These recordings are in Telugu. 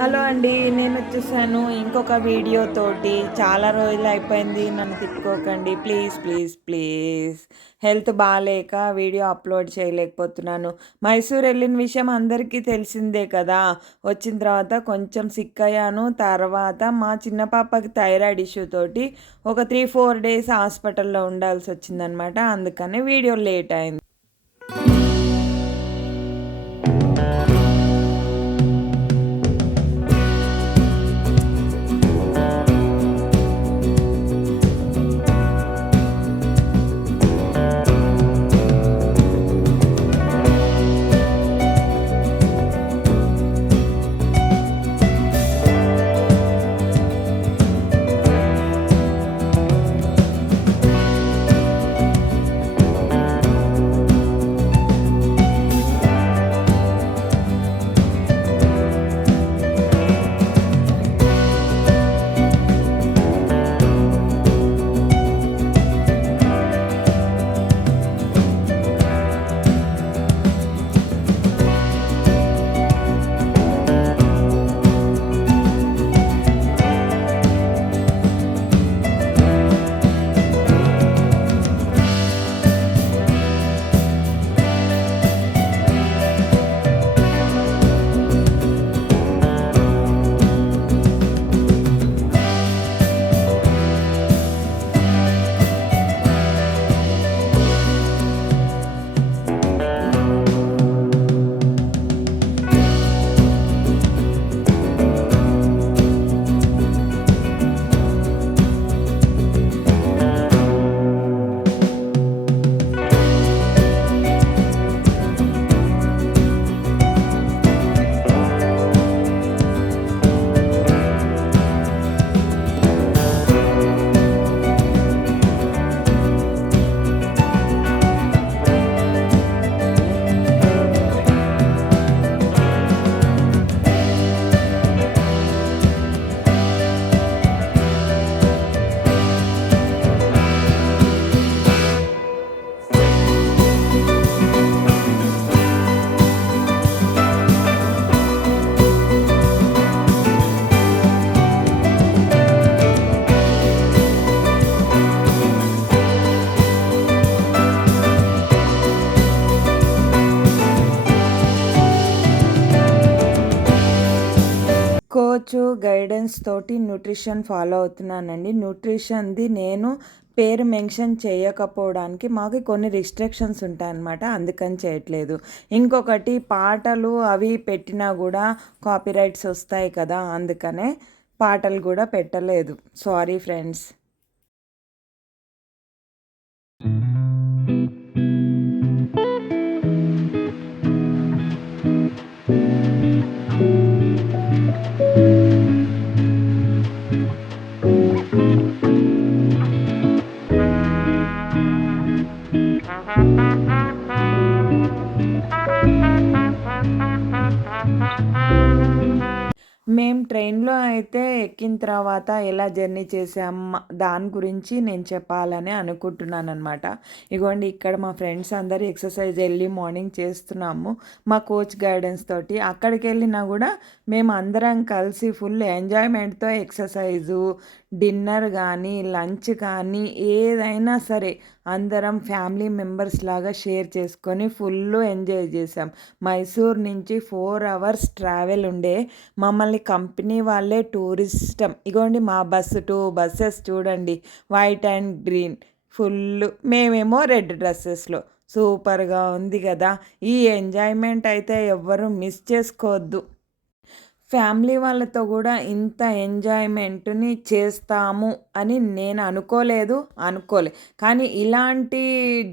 హలో అండి. నేనొచ్చేసాను ఇంకొక వీడియో తోటి. చాలా రోజులయిపోయింది. నన్ను తిట్టుకోకండి. Please, please, please. హెల్త్ బాలేక వీడియో అప్‌లోడ్ చేయలేకపోతున్నాను. మైసూరెళ్ళిన విషయం అందరికీ తెలిసిందే కదా! వచ్చిన తర్వాత కొంచెం సిక్ అయ్యాను. తర్వాత మా చిన్న పాపకి థైరాయిడ్ ఇష్యూ తోటి ఒక 3, 4 డేస్ హాస్పిటల్‌లో ఉండాల్సొచ్చిందనమాట. అందుకని వీడియో లేట్ అయింది. కోచు గైడెన్స్ తోటి న్యూట్రిషన్ ఫాలో అవుతున్నానండి. న్యూట్రిషన్‌ది నేను పేరు మెన్షన్ చేయకపోవడానికి మాకు కొన్ని రిస్ట్రిక్షన్స్ ఉంటాయన్నమాట. అందుకని చేయట్లేదు. ఇంకొకటి పాటలు అవి పెట్టినా గూడా కాపీరైట్స్ వస్తాయి కదా! అందుకనే పాటలు గూడా పెట్టలేదు. Sorry friends. మేము ట్రైన్‌లో అయితే ఎక్కిన తర్వాత ఎలా జర్నీ చేసాం దాని గురించి నేను చెప్పాలని అనుకుంటున్నాననమాట. ఇగోండి ఇక్కడ మా ఫ్రెండ్స్ అందరూ ఎక్సర్సైజ్ ఎర్లీ మార్నింగ్ చేస్తున్నాము. మా కోచ్ గైడెన్స్ తోటి. అక్కడికెళ్ళినా గూడా మేమందరం కలిసి ఫుల్ ఎంజాయ్‌మెంట్‌తో ఎక్సర్సైజు, డిన్నర్ గానీ, లంచ్ కానీ ఏదైనా సరే అందరం ఫ్యామిలీ మెంబర్స్ లాగా షేర్ చేసుకొని ఫుల్లు ఎంజాయ్ చేసాం. మైసూర్ నుంచి 4 అవర్స్ ట్రావెల్ ఉండే. మమ్మల్ని కంపెనీ వాళ్ళే టూరిస్టం ఇగోండి మా బస్సు 2 బసెస్ చూడండి. White and green full. మేమేమో రెడ్ డ్రెస్సెస్‌లో. సూపర్‌గా ఉంది గదా! ఈ ఎంజాయ్‌మెంట్ అయితే ఎవ్వరు మిస్ చేసుకోవద్దు. ఫ్యామిలీ వాళ్ళతో గూడా ఇంత ఎంజాయ్‌మెంట్‌ని చేస్తాము అని నేను అనుకోలేదు, అనుకోలే. కానీ ఇలాంటి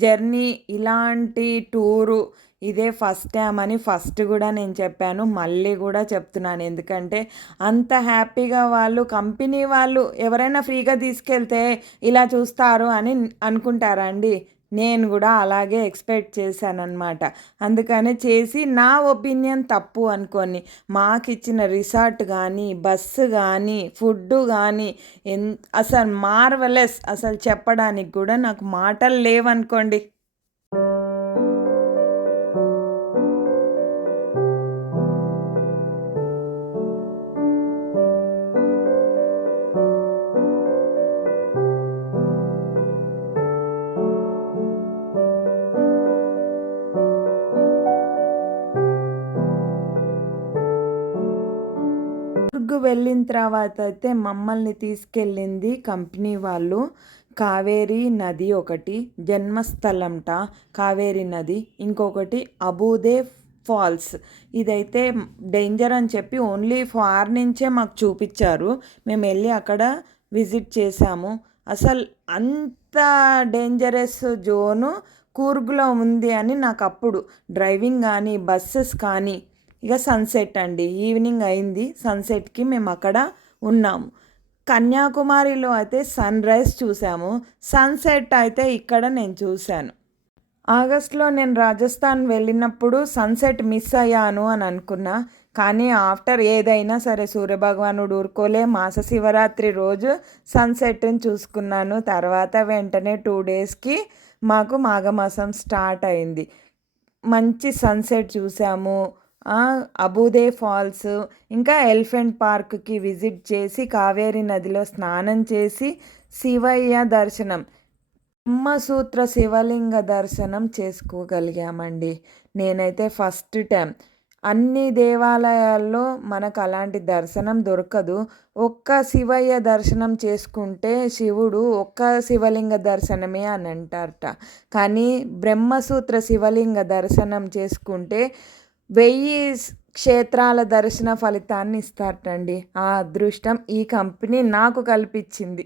జర్నీ, ఇలాంటి టూరు ఇదే ఫస్ట్ టైమ్ అని ఫస్ట్ గూడా నేను చెప్పాను. మళ్ళీ గూడా చెప్తున్నాను. ఎందుకంటే అంత హ్యాపీగా వాళ్ళు కంపెనీ వాళ్ళు ఎవరైనా ఫ్రీగా తీసుకెళ్తే ఇలా చూస్తారు అని అనుకుంటారా అండి? నేను గూడా అలాగే ఎక్స్‌పెక్ట్ చేశాననమాట. అందుకనే చేసి నా ఒపీనియన్ తప్పు అనుకోని మాకిచ్చిన రిసార్ట్ గానీ, బస్సు గానీ, ఫుడ్డు గానీ అసలు మార్వెలస్ అసలు చెప్పడానికి గూడా నాకు మాటలు లేవనుకోండి. కూర్గ్ వెళ్ళిన తర్వాత అయితే మమ్మల్ని తీసుకెళ్ళింది కంపెనీ వాళ్ళు. కావేరీ నది ఒకటి, జన్మస్థలంట కావేరీ నది. ఇంకొకటి అబుదే ఫాల్స్. ఇదైతే డేంజర్ అని చెప్పి ఓన్లీ ఫార్ నుంచే మాకు చూపించారు. మేము వెళ్ళి అక్కడ విజిట్ చేసాము. అసలు అంత డేంజరస్ జోను కూర్గ్లో ఉంది అని నాకు అప్పుడు డ్రైవింగ్ కానీ బస్సెస్ కానీ. ఇక సన్సెట్ అండి, ఈవినింగ్ అయింది, సన్సెట్కి మేము అక్కడ ఉన్నాము. కన్యాకుమారిలో అయితే సన్ రైజ్ చూసాము, సన్సెట్ అయితే ఇక్కడ నేను చూశాను. ఆగస్ట్లో నేను రాజస్థాన్ వెళ్ళినప్పుడు సన్సెట్ మిస్ అయ్యాను అని అనుకున్నా. కానీ ఆఫ్టర్ ఏదైనా సరే సూర్యభగవానుడు ఊరుకోలే, మాస శివరాత్రి రోజు సన్సెట్ని చూసుకున్నాను. తర్వాత వెంటనే 2 డేస్కి మాకు మాఘమాసం స్టార్ట్ అయింది. మంచి సన్సెట్ చూసాము. అబుదే ఫాల్స్, ఇంకా ఎలిఫెంట్ పార్క్కి విజిట్ చేసి కావేరీ నదిలో స్నానం చేసి శివయ్య దర్శనం, బ్రహ్మసూత్ర శివలింగ దర్శనం చేసుకోగలిగామండి. నేనైతే ఫస్ట్ టైం. అన్ని దేవాలయాల్లో మనకు అలాంటి దర్శనం దొరకదు. ఒక్క శివయ్య దర్శనం చేసుకుంటే శివుడు ఒక్క శివలింగ దర్శనమే అని అంటారట. కానీ బ్రహ్మసూత్ర శివలింగ దర్శనం చేసుకుంటే 1000 క్షేత్రాల దర్శన ఫలితాన్ని ఇస్తారటండి. ఆ అదృష్టం ఈ కంపెనీ నాకు కల్పించింది.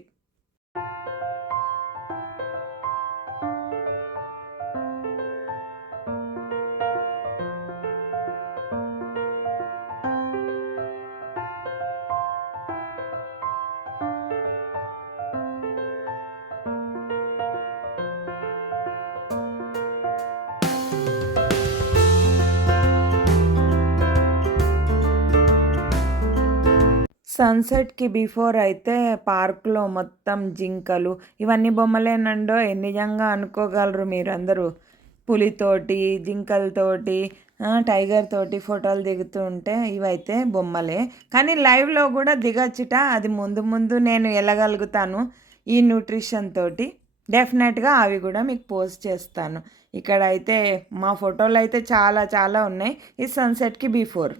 సన్సెట్కి బిఫోర్ అయితే పార్క్లో మొత్తం జింకలు ఇవన్నీ బొమ్మలేనండో, నిజంగా అనుకోగలరు మీరందరూ. పులితోటి, జింకలతోటి, టైగర్ తోటి ఫోటోలు దిగుతూ ఉంటే ఇవైతే బొమ్మలే. కానీ లైవ్లో కూడా దిగచ్చుట. అది ముందు ముందు నేను వెళ్ళగలుగుతాను ఈ న్యూట్రిషన్ తోటి. డెఫినెట్గా అవి కూడా మీకు పోస్ట్ చేస్తాను. ఇక్కడైతే మా ఫోటోలు అయితే చాలా చాలా ఉన్నాయి. ఈ సన్సెట్కి before.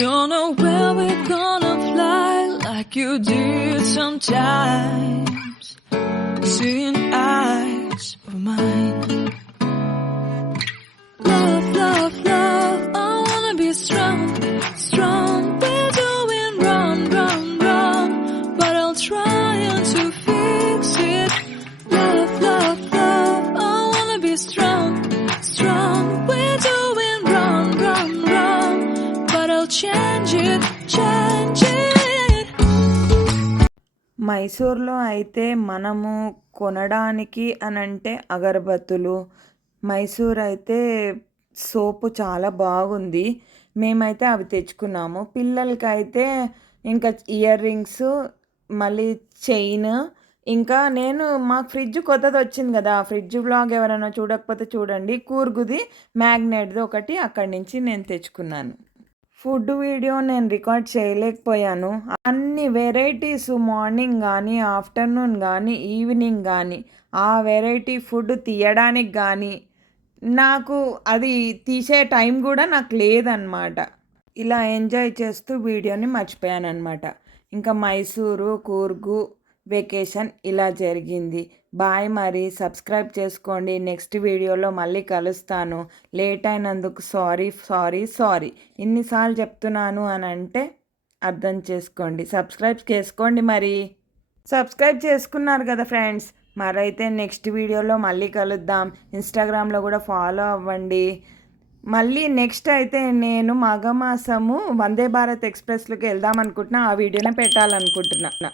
Don't know where we're gonna fly like you did sometimes. Seeing eyes of mine. Love, love, love, I wanna be strong, strong. We're doing wrong, wrong, wrong, but I'll try to fix it. Love, love, love, I wanna be strong, strong. We're doing wrong, wrong, wrong, but I'll change it, change it. మైసూర్లో అయితే మనము కొనడానికి అనంటే అగరబత్తులు. మైసూర్ అయితే సోపు చాలా బాగుంది. మేమైతే అవి తెచ్చుకున్నాము. పిల్లలకైతే ఇంకా ఇయర్ రింగ్స్, మళ్ళీ చైన్. ఇంకా నేను మాకు ఫ్రిడ్జ్ కొత్తది వచ్చింది కదా, ఫ్రిడ్జ్ వ్లాగ్ ఎవరైనా చూడకపోతే చూడండి. కూర్గుది మ్యాగ్నెట్ది ఒకటి అక్కడి నుంచి నేను తెచ్చుకున్నాను. ఫుడ్ వీడియో నేను రికార్డ్ చేయలేకపోయాను. అన్ని వెరైటీస్ మార్నింగ్ కానీ, ఆఫ్టర్నూన్ కానీ, ఈవినింగ్ కానీ ఆ వెరైటీ ఫుడ్ తీయడానికి కానీ నాకు అది తీసే టైం కూడా నాకు లేదన్నమాట. ఇలా ఎంజాయ్ చేస్తూ వీడియోని మర్చిపోయాను అనమాట. ఇంకా మైసూరు, కూర్గు వెకేషన్ ఇలా జరిగింది. బాయ్. మరి సబ్స్క్రైబ్ చేసుకోండి. నెక్స్ట్ వీడియోలో మళ్ళీ కలుస్తాను. లేట్ అయినందుకు సారీ సారీ సారీ. ఇన్నిసార్లు చెప్తున్నాను అని అంటే అర్థం చేసుకోండి. సబ్స్క్రైబ్ చేసుకోండి. మరి సబ్స్క్రైబ్ చేసుకున్నారు కదా ఫ్రెండ్స్. మరైతే నెక్స్ట్ వీడియోలో మళ్ళీ కలుద్దాం. ఇన్స్టాగ్రామ్లో కూడా ఫాలో అవ్వండి. మళ్ళీ నెక్స్ట్ అయితే నేను మాఘమాసము వందే భారత్ ఎక్స్ప్రెస్లోకి వెళ్దాం అనుకుంటున్నా. ఆ వీడియోనే పెట్టాలనుకుంటున్నా.